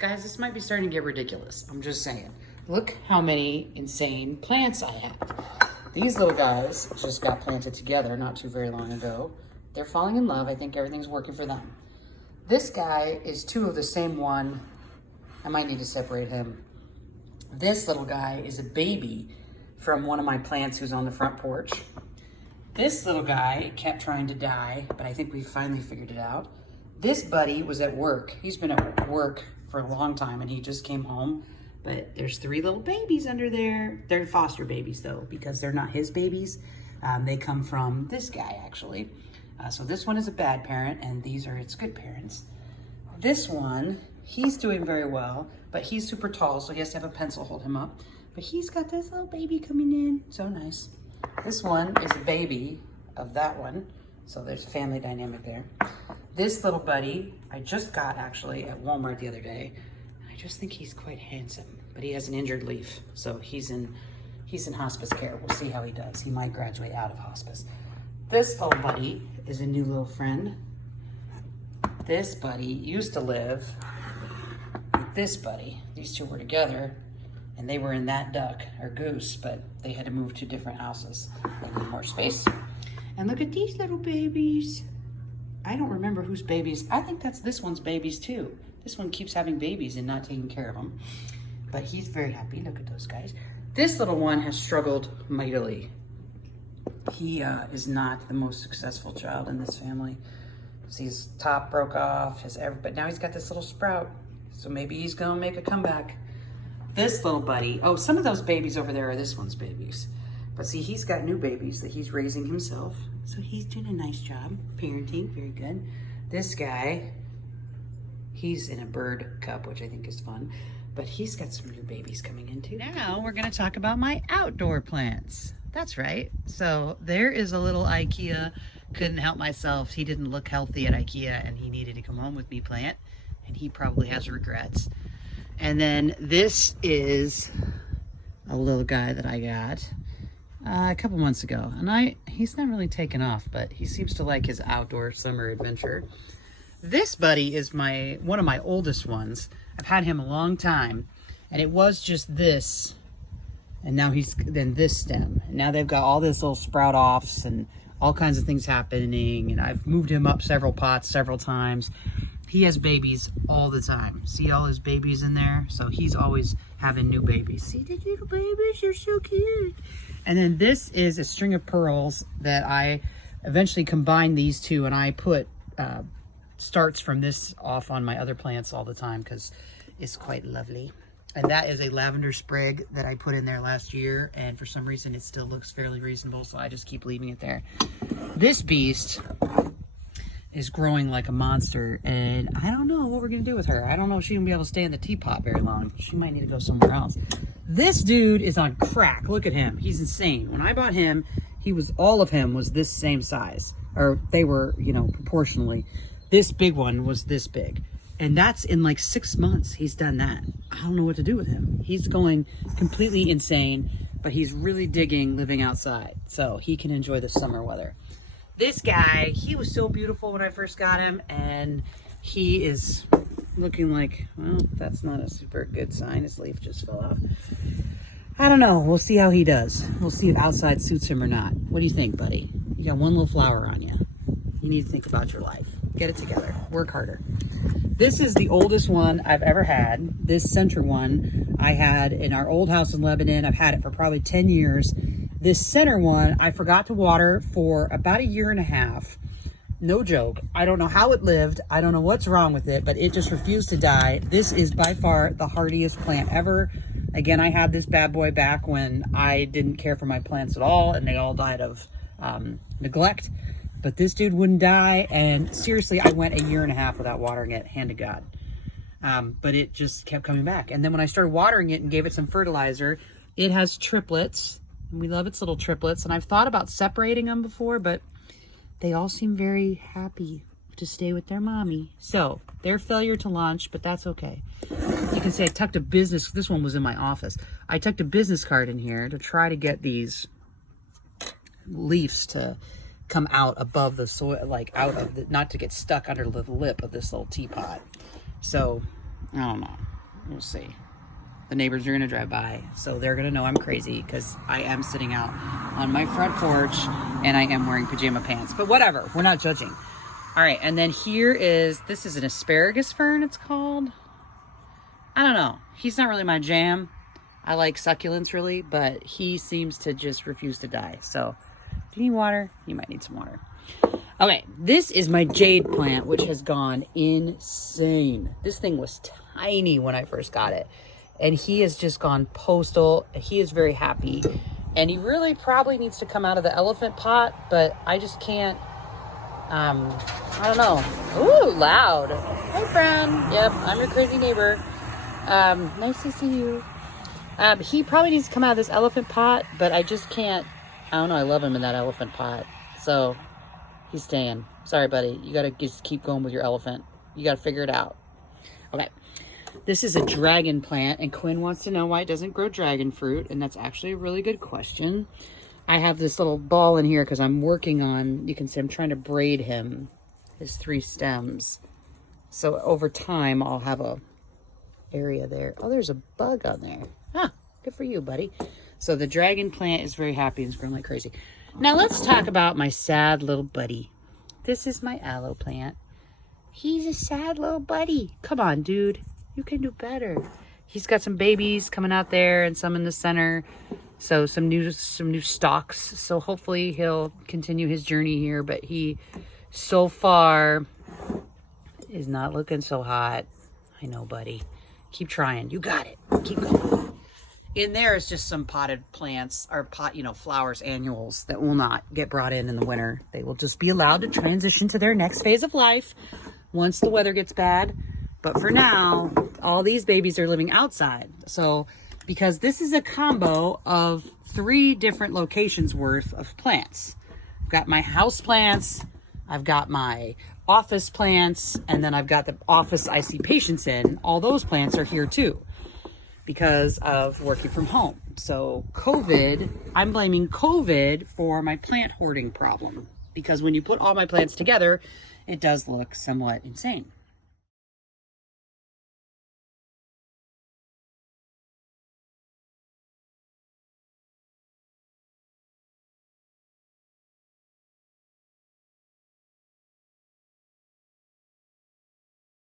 Guys, this might be starting to get ridiculous. I'm just saying. Look how many insane plants I have. These little guys just got planted together not too very long ago. They're falling in love. I think everything's working for them. This guy is two of the same one. I might need to separate him. This little guy is a baby from one of my plants who's on the front porch. This little guy kept trying to die, but I think we finally figured it out. This buddy was at work. He's been at work for a long time and he just came home. But there's 3 little babies under there. They're foster babies though, because they're not his babies. They come from this guy actually. So this one is a bad parent and these are its good parents. This one, he's doing very well, but he's super tall, so he has to have a pencil hold him up. But he's got this little baby coming in, so nice. This one is a baby of that one, so there's a family dynamic there. This little buddy, I just got actually at Walmart the other day. I just think he's quite handsome, but he has an injured leaf, so he's in hospice care. We'll see how he does. He might graduate out of hospice. This little buddy is a new little friend. This buddy used to live with this buddy. These two were together, and they were in that duck or goose, but they had to move to different houses. They need more space. And look at these little babies. I don't remember whose babies. I think that's this one's babies too. This one keeps having babies and not taking care of them. But he's very happy. Look at those guys. This little one has struggled mightily. He is not the most successful child in this family. See, his top broke off, but now he's got this little sprout. So maybe he's gonna make a comeback. This little buddy, oh, some of those babies over there are this one's babies. But see, he's got new babies that he's raising himself. So he's doing a nice job, parenting, very good. This guy, he's in a bird cup, which I think is fun. But he's got some new babies coming in too. Now we're gonna talk about my outdoor plants. That's right. So there is a little IKEA, couldn't help myself. He didn't look healthy at IKEA and he needed to come home with me plant. And he probably has regrets. And then this is a little guy that I got a couple months ago. And he's not really taken off, but he seems to like his outdoor summer adventure. This buddy is one of my oldest ones. I've had him a long time. And it was just this. And now then this stem. And now they've got all this little sprout offs and all kinds of things happening. And I've moved him up several pots several times. He has babies all the time. See all his babies in there? So he's always having new babies. See the little babies? They're so cute. And then this is a string of pearls that I eventually combined these two, and I put starts from this off on my other plants all the time because it's quite lovely. And that is a lavender sprig that I put in there last year, and for some reason it still looks fairly reasonable, so I just keep leaving it there. This beast is growing like a monster, and I don't know what we're gonna do with her. I don't know if she's gonna be able to stay in the teapot very long. She might need to go somewhere else. This dude is on crack. Look at him. He's insane. When I bought him, all of him was this same size, or they were, proportionally. This big one was this big. And that's in like 6 months he's done that. I don't know what to do with him. He's going completely insane, but he's really digging living outside, so he can enjoy the summer weather. This guy, he was so beautiful when I first got him, and he is looking like, well, that's not a super good sign. His leaf just fell off. I don't know. We'll see how he does. We'll see if outside suits him or not. What do you think, buddy? You got one little flower on you. You need to think about your life. Get it together. Work harder. This is the oldest one I've ever had. This center one I had in our old house in Lebanon. I've had it for probably 10 years. This center one, I forgot to water for about 1.5 years. No joke. I don't know how it lived. I don't know what's wrong with it, but it just refused to die. This is by far the hardiest plant ever. Again, I had this bad boy back when I didn't care for my plants at all, and they all died of neglect. But this dude wouldn't die, and seriously, I went 1.5 years without watering it, hand to God. But it just kept coming back. And then when I started watering it and gave it some fertilizer, it has triplets. And we love its little triplets. And I've thought about separating them before, but they all seem very happy to stay with their mommy. So, their failure to launch, but that's okay. You can say I tucked a business, this one was in my office. I tucked a business card in here to try to get these leaves to come out above the soil, like out of the, not to get stuck under the lip of this little teapot. So, I don't know. We'll see. The neighbors are gonna drive by, so they're gonna know I'm crazy because I am sitting out on my front porch and I am wearing pajama pants. But whatever, we're not judging. All right, and then this is an asparagus fern, it's called. I don't know. He's not really my jam. I like succulents really, but he seems to just refuse to die. So, do you need water? You might need some water. Okay, this is my jade plant, which has gone insane. This thing was tiny when I first got it. And he has just gone postal. He is very happy. And he really probably needs to come out of the elephant pot, but I just can't. I don't know. Ooh, loud. Hey, friend. Yep, I'm your crazy neighbor. Nice to see you. He probably needs to come out of this elephant pot, but I just can't. I don't know. I love him in that elephant pot. So he's staying. Sorry, buddy. You got to just keep going with your elephant. You got to figure it out. Okay. This is a dragon plant, and Quinn wants to know why it doesn't grow dragon fruit, and that's actually a really good question. I have this little ball in here because I'm working on, you can see I'm trying to braid him, his 3 stems. So over time, I'll have a area there. Oh, there's a bug on there. Ah, good for you, buddy. So the dragon plant is very happy and it's growing like crazy. Now let's talk about my sad little buddy. This is my aloe plant. He's a sad little buddy. Come on, dude. You can do better. He's got some babies coming out there and some in the center. So some new stalks. So hopefully he'll continue his journey here. But he, so far, is not looking so hot. I know, buddy. Keep trying. You got it. Keep going. In there is just some potted plants or flowers, annuals that will not get brought in the winter. They will just be allowed to transition to their next phase of life once the weather gets bad. But for now, all these babies are living outside. So, because this is a combo of 3 different locations worth of plants. I've got my house plants, I've got my office plants, and then I've got the office I see patients in. All those plants are here too because of working from home. So COVID, I'm blaming COVID for my plant hoarding problem because when you put all my plants together, it does look somewhat insane.